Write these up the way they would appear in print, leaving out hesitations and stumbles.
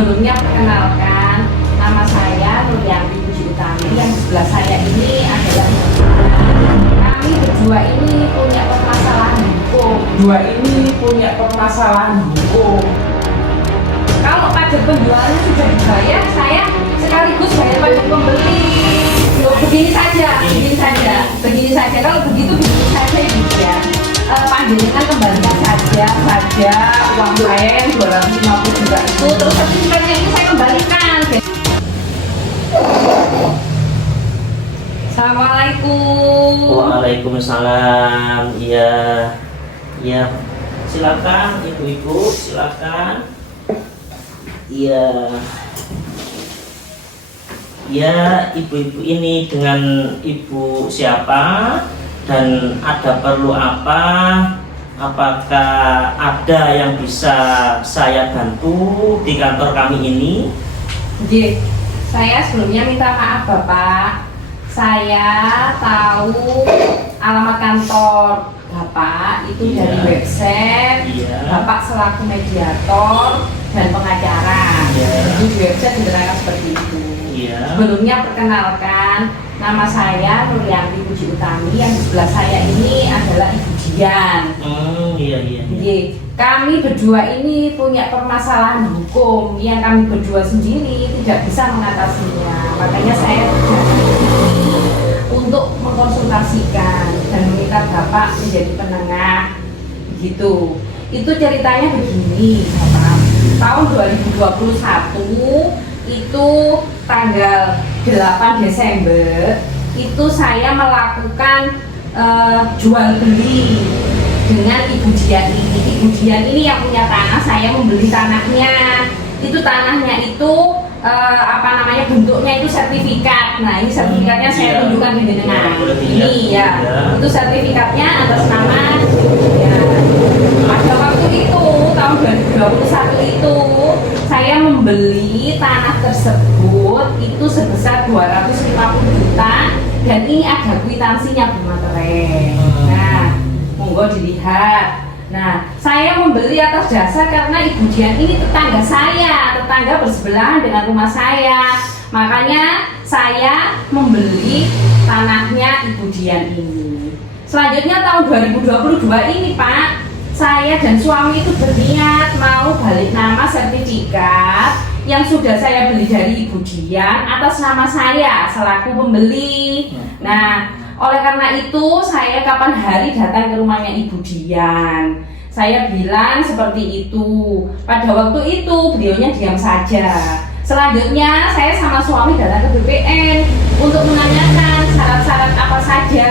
Sebelumnya perkenalkan, nama saya Nuryanti Puji Utami. Yang di sebelah saya ini adalah kami berdua ini punya permasalahan hukum. Kalau pajak penjualan sudah dibayar, saya sekaligus bayar pajak pembeli. Begini saja. Kalau begitu begini saja Ibu ya. Panjenengan kembalikan saja uang saya yang 250 juta itu, terus sertifikatnya ini saya kembalikan. Assalamualaikum. Waalaikumsalam. Iya, silakan ibu-ibu, silakan. Iya, ibu-ibu ini dengan ibu siapa dan ada perlu apa? Apakah ada yang bisa saya bantu di kantor kami ini? Oke, saya sebelumnya minta maaf Bapak. Saya tahu alamat kantor Bapak itu dari website. Bapak selaku mediator dan pengacara. Jadi di website diterangkan seperti itu. Sebelumnya perkenalkan, nama saya Nuryanti Puji Utami. Yang di sebelah saya ini adalah Ibu Dian. Kami berdua ini punya permasalahan hukum yang kami berdua sendiri tidak bisa mengatasinya. Makanya saya untuk mengkonsultasikan dan meminta Bapak menjadi penengah begitu. Itu ceritanya begini Bapak. Tahun 2021 itu tanggal 8 Desember itu saya melakukan jual beli dengan Ibu Dian ini. Ibu Dian ini yang punya tanah, saya membeli tanahnya. Itu tanahnya itu bentuknya itu sertifikat. Nah, ini sertifikatnya saya tunjukkan di jenengan. Ini ya, itu sertifikatnya atas nama ya. Pada waktu itu tahun 2021 itu saya membeli tanah tersebut itu sebesar 250 juta dan ini ada kwitansinya Bu Materai. Nah, monggo dilihat. Nah, saya membeli atas dasar karena Ibu Dian ini tetangga bersebelahan dengan rumah saya. Makanya saya membeli tanahnya Ibu Dian ini. Selanjutnya tahun 2022 ini Pak, saya dan suami itu berniat mau balik nama sertifikat yang sudah saya beli dari Ibu Dian atas nama saya selaku pembeli. Nah, oleh karena itu saya kapan hari datang ke rumahnya Ibu Dian. Saya bilang seperti itu. Pada waktu itu beliaunya diam saja. Selanjutnya saya sama suami datang ke BPN untuk menanyakan syarat-syarat apa saja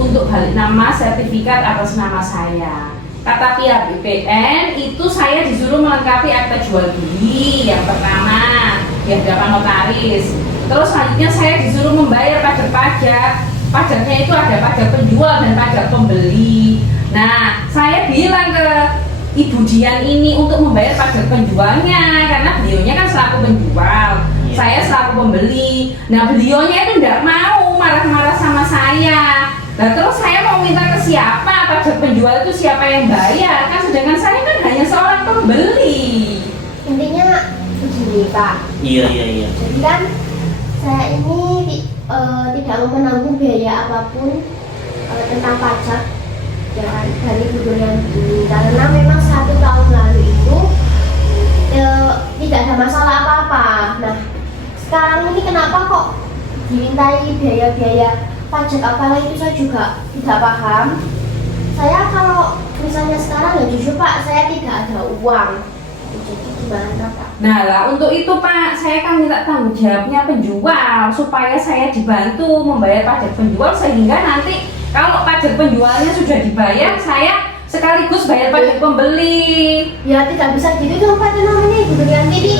untuk balik nama sertifikat atas nama saya. Kata pihak BPN itu saya disuruh melengkapi akta jual beli yang pertama di hadapan notaris. Terus selanjutnya saya disuruh membayar pajak. Pajaknya itu ada pajak penjual dan pajak pembeli. Nah, saya bilang ke Ibu Dian ini untuk membayar pajak penjualnya karena beliaunya kan selaku penjual, saya selaku pembeli. Nah, beliaunya itu tidak mau, marah-marah sama saya. Nah, terus saya mau minta ke siapa pajak penjual itu, siapa yang bayar? Kan sedangkan saya kan hanya seorang pembeli. Intinya begini Pak. Iya. Jadi kan saya ini tidak mau menanggung biaya apapun tentang pajak ya kan, dari Bu Nuryanti ini karena memang 1 tahun lalu itu tidak ada masalah apa-apa. Nah, sekarang ini kenapa kok dimintai biaya-biaya pajak apalah itu saya juga tidak paham. Saya kalau misalnya sekarang ya jujur Pak, saya tidak ada uang. Jadi gimana Pak? Nah lah, untuk itu Pak, saya kan minta tanggung jawabnya penjual supaya saya dibantu membayar pajak penjual sehingga nanti kalau pajak penjualnya sudah dibayar, saya sekaligus bayar pajak pembeli. Ya tidak bisa gitu dong Pak, namanya Ibu Nuryanti ini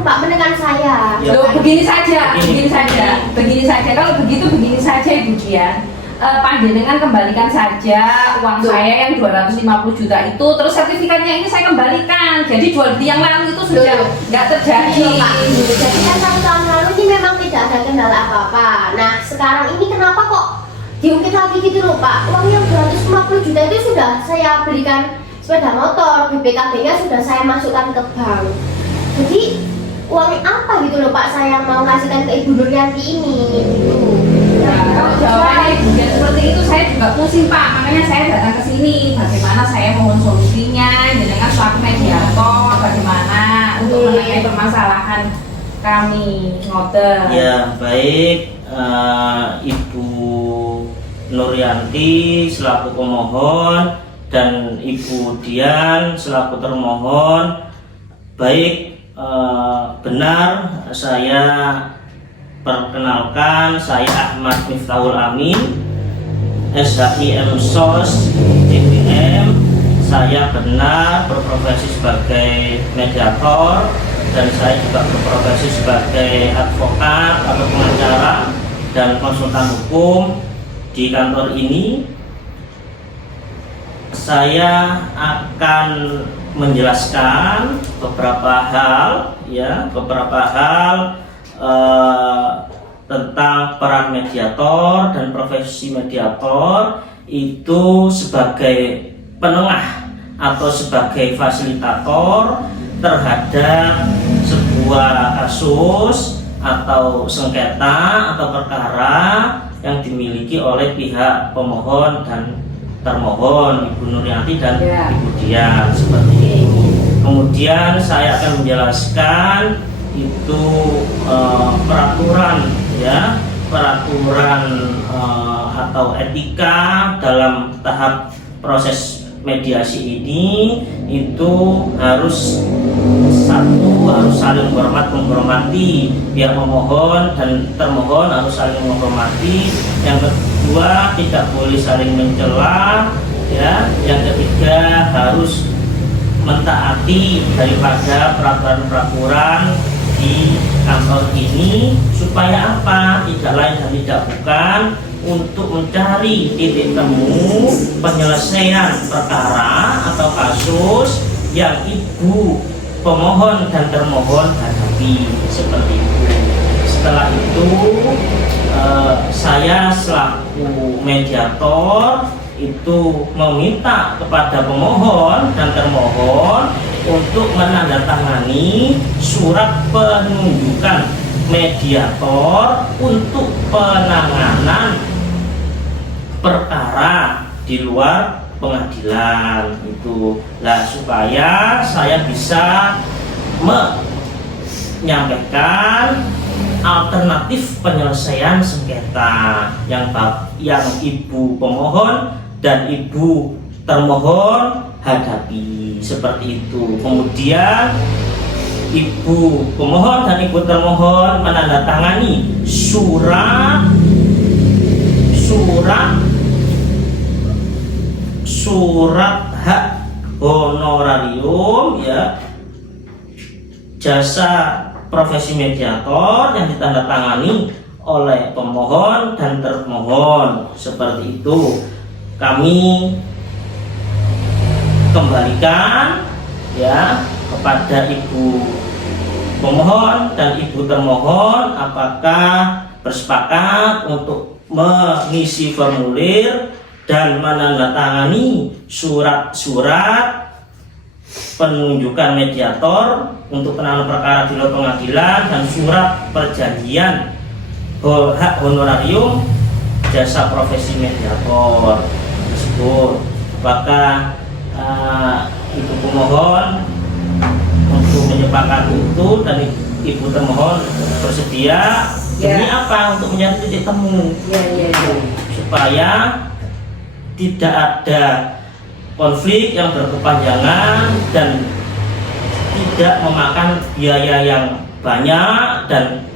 Pak menekan saya. Loh, begini saja. Kalau begitu begini saja Ibu Dian. Panjenengan kembalikan saja uang saya yang 250 juta itu, terus sertifikatnya ini saya kembalikan. Jadi jual beli yang lalu itu sudah nggak terjadi. Jadi kan 1 tahun lalu ini memang tidak ada kendala apa-apa. Nah, sekarang ini kenapa kok diungkit lagi gitu loh Pak? Uang yang 250 juta itu sudah saya belikan sepeda motor, BPKB-nya sudah saya masukkan ke bank. Jadi uang apa gitu loh Pak saya mau ngasihkan ke Ibu Nuryanti ini gitu. Nah, kalau jawabannya Ibu Dian seperti itu saya juga pusing Pak, makanya saya datang ke sini. Bagaimana saya mohon solusinya, jenengan selaku mediator, bagaimana untuk mengenai permasalahan kami ngoten. Ya baik, Ibu Nuryanti selaku pemohon dan Ibu Dian selaku termohon. Baik, benar, saya perkenalkan, saya Ahmad Miftahul Amin, SHIM SOS DPM. Saya benar berprofesi sebagai mediator dan saya juga berprofesi sebagai advokat atau pengacara dan konsultan hukum di kantor ini. Saya akan menjelaskan beberapa hal, tentang peran mediator dan profesi mediator itu sebagai penengah atau sebagai fasilitator terhadap sebuah kasus atau sengketa atau perkara yang dimiliki oleh pihak pemohon dan termohon, Ibu Nuryanti dan Ibu Dian, seperti itu. Kemudian saya akan menjelaskan itu peraturan atau etika dalam tahap proses mediasi ini. Itu harus saling menghormati, pihak pemohon dan termohon harus saling menghormati. Yang kedua, tidak boleh saling mencela, yang ketiga harus mentaati daripada peraturan-peraturan di kantor ini, supaya apa? Tidak lain dan tidak bukan untuk mencari titik temu penyelesaian perkara atau kasus yang Ibu pemohon dan termohon hadapi, seperti itu. Setelah itu saya selaku mediator itu meminta kepada pemohon dan termohon untuk menandatangani surat penunjukan mediator untuk penanganan perkara di luar pengadilan itu. Nah, supaya saya bisa menyampaikan alternatif penyelesaian sengketa yang Ibu pemohon dan Ibu termohon hadapi, seperti itu. Kemudian Ibu pemohon dan Ibu termohon menandatangani surat hak honorarium jasa profesi mediator yang ditandatangani oleh pemohon dan termohon, seperti itu. Kami kembalikan kepada Ibu pemohon dan Ibu termohon apakah bersepakat untuk mengisi formulir dan menandatangani surat-surat penunjukan mediator untuk penanganan perkara di luar pengadilan dan surat perjanjian hak honorarium jasa profesi mediator tersebut. Maka Ibu pemohon untuk menyepakati itu dan Ibu termohon bersedia demi apa? Untuk mencari titik temu, supaya tidak ada konflik yang berkepanjangan dan tidak memakan biaya yang banyak, dan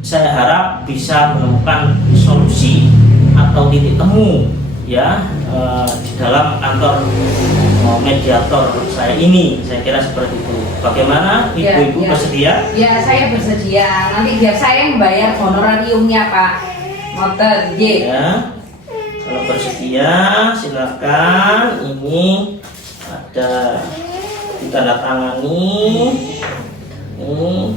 saya harap bisa menemukan solusi atau titik temu di dalam kantor mediator saya ini. Saya kira seperti itu. Bagaimana Ibu-ibu bersedia? Ya, saya bersedia. Nanti biar saya yang bayar honorariumnya, Pak. Ngoten, nggih. Ya. Kalau bersedia silakan. Ini ada ditandatangani. Ini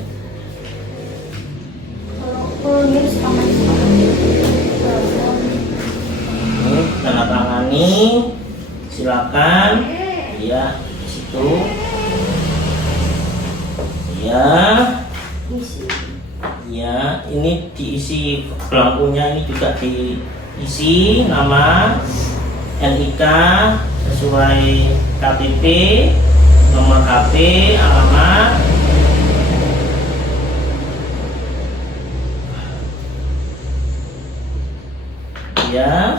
tanda tangani, silakan. Ya, di situ. Ya, Isi. ya, ini diisi belangkunya, ini juga diisi nama, NIK sesuai KTP, nomor HP, alamat. Ya,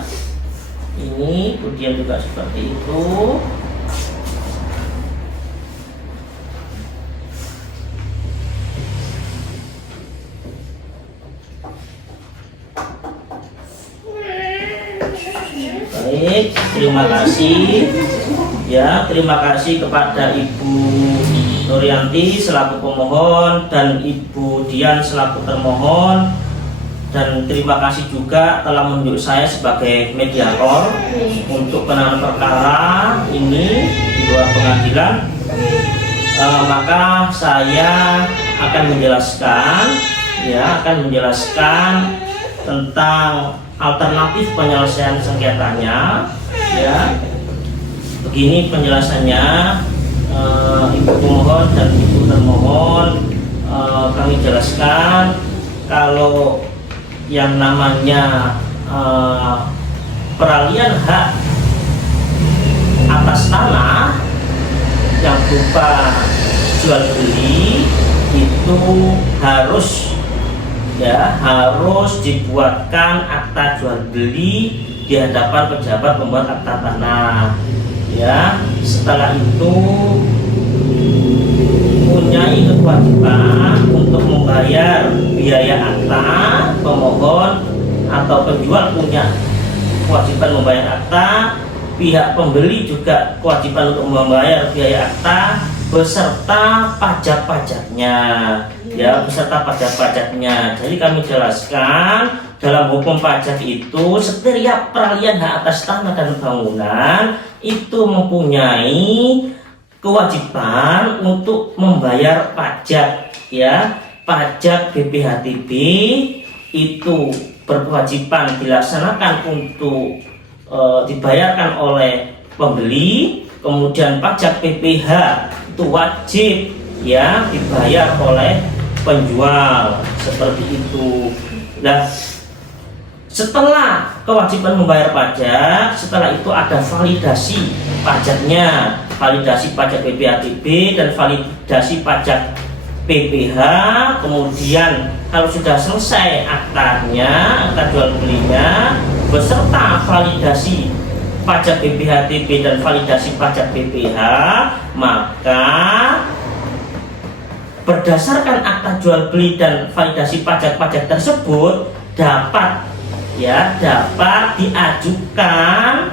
ini kemudian juga seperti itu. Baik, terima kasih. Ya, terima kasih kepada Ibu Nurianti selaku pemohon dan Ibu Dian selaku termohon, dan terima kasih juga telah menunjuk saya sebagai mediator untuk penanganan perkara ini di luar pengadilan. Maka saya akan menjelaskan tentang alternatif penyelesaian sengketanya. Ya, begini penjelasannya, Ibu pemohon dan Ibu termohon. Kami jelaskan kalau yang namanya peralihan hak atas tanah yang berupa jual beli itu harus dibuatkan akta jual beli di hadapan pejabat pembuat akta tanah. Ya, setelah itu mempunyai kewajiban untuk membayar biaya akta. Pemohon atau penjual punya kewajiban membayar akta, pihak pembeli juga kewajiban untuk membayar biaya akta beserta pajak-pajaknya. Ya, beserta pajak-pajaknya. Jadi kami jelaskan dalam hukum pajak itu setiap peralihan hak atas tanah dan bangunan itu mempunyai kewajiban untuk membayar pajak. Ya, pajak BPHTB itu berkewajiban dilaksanakan untuk dibayarkan oleh pembeli. Kemudian pajak PPH itu wajib ya dibayar oleh penjual, seperti itu. Nah, setelah kewajiban membayar pajak, setelah itu ada validasi pajaknya, validasi pajak BPHTB dan validasi pajak PPH. Kemudian kalau sudah selesai aktanya, akta jual belinya beserta validasi pajak BPHTB dan validasi pajak BPH, maka berdasarkan akta jual beli dan validasi pajak-pajak tersebut dapat diajukan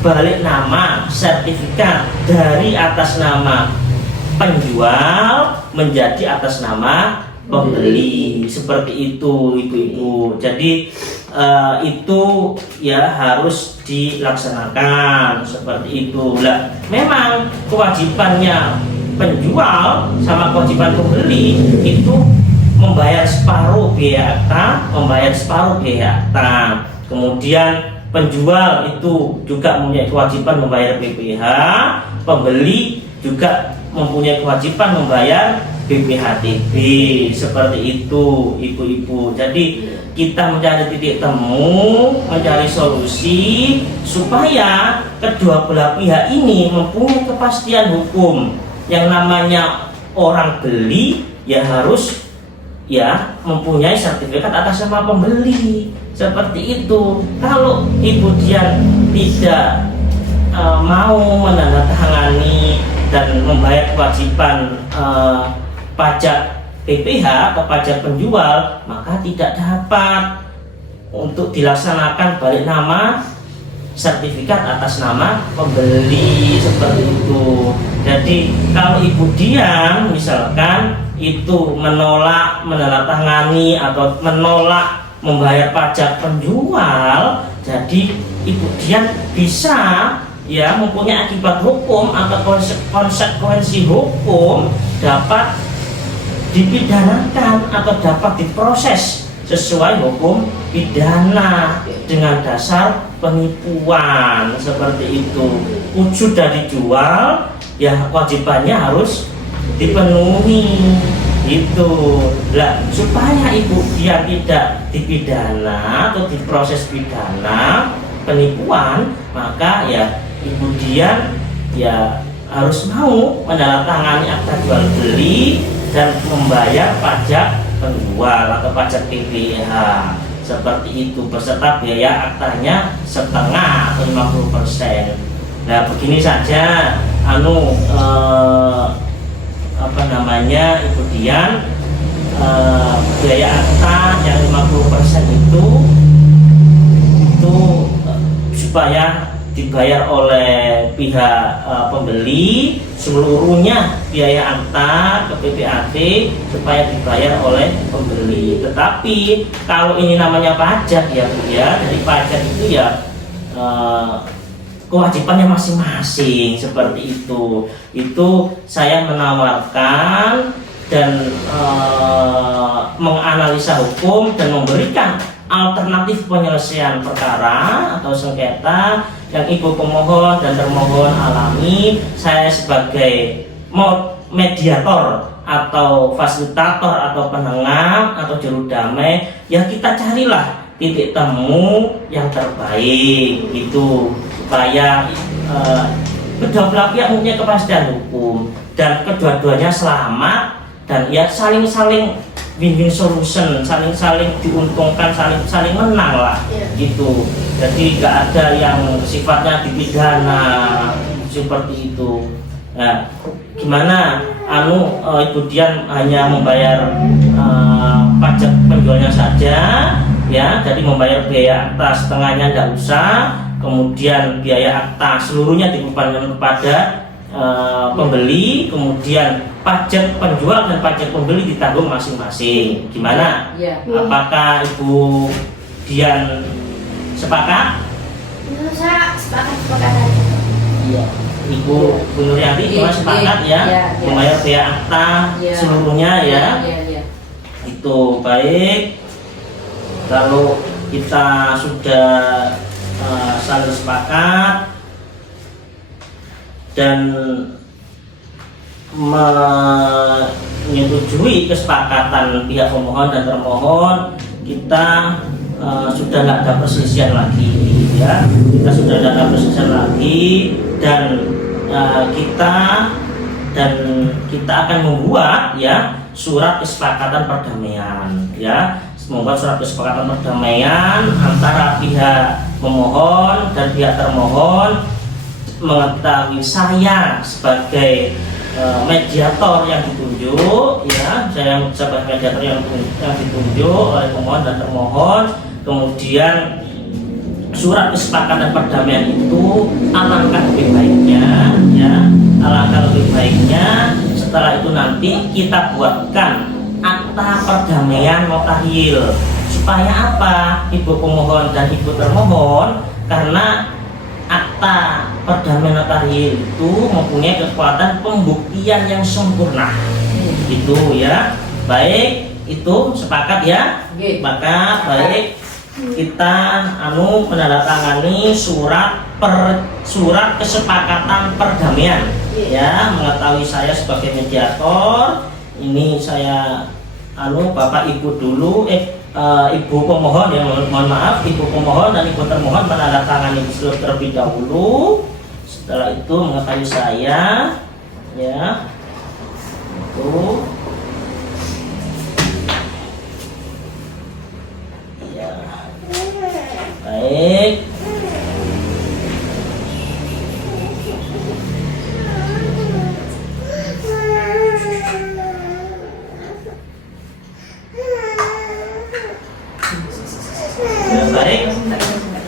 balik nama sertifikat dari atas nama penjual menjadi atas nama pembeli, seperti itu ibu-ibu. Jadi itu ya harus dilaksanakan seperti itu. Lah, memang kewajibannya penjual sama kewajiban pembeli itu membayar separuh biaya akta, kemudian penjual itu juga mempunyai kewajiban membayar BPH, pembeli juga mempunyai kewajiban membayar BPHTB, seperti itu ibu-ibu. Jadi kita mencari titik temu, mencari solusi supaya kedua belah pihak ini mempunyai kepastian hukum. Yang namanya orang beli ya harus mempunyai sertifikat atas nama pembeli, seperti itu. Kalau Ibu Dian tidak mau menandatangani dan membayar kewajiban pajak PPH atau pajak penjual, maka tidak dapat untuk dilaksanakan balik nama sertifikat atas nama pembeli, seperti itu. Jadi kalau Ibu Dian misalkan itu menolak menandatangani atau menolak membayar pajak penjual, jadi Ibu Dian bisa ya mempunyai akibat hukum atau konsekuensi hukum, dapat dipidanakan atau dapat diproses sesuai hukum pidana dengan dasar penipuan, seperti itu. Sudah dijual ya kewajibannya harus dipenuhi itu. Lah supaya Ibu Dian tidak dipidana atau diproses pidana penipuan, maka ya Ibu Dian ya harus mau menandatangani akta jual beli dan membayar pajak penjual atau pajak PPh seperti itu, beserta biaya aktanya setengah atau 50%. Nah begini saja Ibu Dian, biaya akta yang 50% itu supaya dibayar oleh pihak pembeli seluruhnya, biaya akta ke PPAT supaya dibayar oleh pembeli. Tetapi kalau ini namanya pajak ya Bu ya, jadi pajak itu ya kewajibannya masing-masing seperti itu. Itu saya menawarkan dan menganalisa hukum dan memberikan alternatif penyelesaian perkara atau sengketa yang Ibu pemohon dan termohon alami. Saya sebagai mediator atau fasilitator atau penengah atau juru damai, ya kita carilah titik temu yang terbaik itu supaya kedua belah pihak mempunyai kepastian hukum dan kedua-duanya selamat dan ya saling-saling win-win solution, saling-saling diuntungkan, saling menang lah gitu. Jadi nggak ada yang sifatnya dipidana seperti itu. Nah, gimana Ibu Dian hanya membayar pajak penjualnya saja ya, jadi membayar biaya akta setengahnya tidak usah, kemudian biaya akta seluruhnya dibebankan kepada pembeli, kemudian pajak penjual dan pajak pembeli ditanggung masing-masing. Gimana? Ya. Apakah Ibu Dian sepakat? Saya sepakat aja. Iya. Ibu Nuryanti cuma sepakat ya, membayar biaya akta seluruhnya ya. Itu baik. Kalau kita sudah saling sepakat dan menyetujui kesepakatan pihak pemohon dan termohon, kita sudah tidak ada perselisihan lagi ya, kita sudah tidak ada perselisihan lagi dan kita akan membuat ya surat kesepakatan perdamaian ya, membuat surat kesepakatan perdamaian antara pihak pemohon dan pihak termohon, mengetahui saya sebagai mediator yang ditunjuk ya, saya sebagai mediator yang ditunjuk oleh pemohon dan termohon. Kemudian surat kesepakatan perdamaian itu alangkah lebih baiknya ya, alangkah lebih baiknya setelah itu nanti kita buatkan akta perdamaian notarial. Supaya apa Ibu pemohon dan Ibu termohon? Karena akta perdamaian notarial itu mempunyai kekuatan pembuktian yang sempurna. Itu ya. Baik, itu sepakat ya? Maka baik, kita menandatangani surat kesepakatan perdamaian ya, mengetahui saya sebagai mediator. Ini saya Bapak Ibu dulu Ibu pemohon ya, mohon maaf, Ibu pemohon dan Ibu termohon menandatangani terlebih dahulu. Setelah itu mengetahui saya ya. Itu ya. Baik.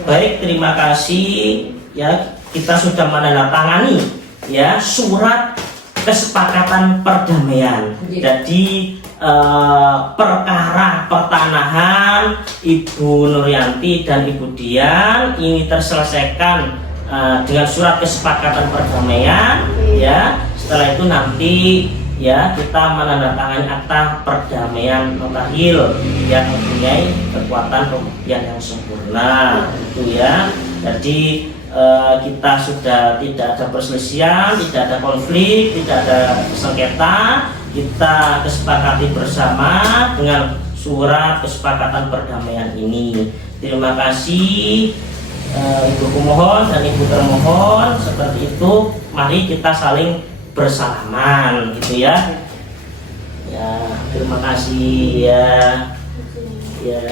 Baik, terima kasih ya, kita sudah menandatangani ya surat kesepakatan perdamaian. Jadi perkara pertanahan Ibu Nuryanti dan Ibu Dian ini terselesaikan dengan surat kesepakatan perdamaian ya. Setelah itu nanti ya kita menandatangani akta perdamaian notarial yang mempunyai kekuatan pembuktian yang sempurna itu ya. Jadi kita sudah tidak ada perselisihan, tidak ada konflik, tidak ada sengketa, kita kesepakati bersama dengan surat kesepakatan perdamaian ini. Terima kasih Ibu kumohon dan Ibu termohon, seperti itu. Mari kita saling bersalaman gitu ya. Ya, terima kasih ya. Ya.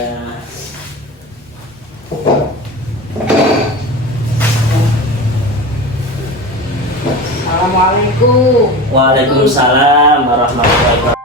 Assalamualaikum. Waalaikumsalam warahmatullahi wabarakatuh.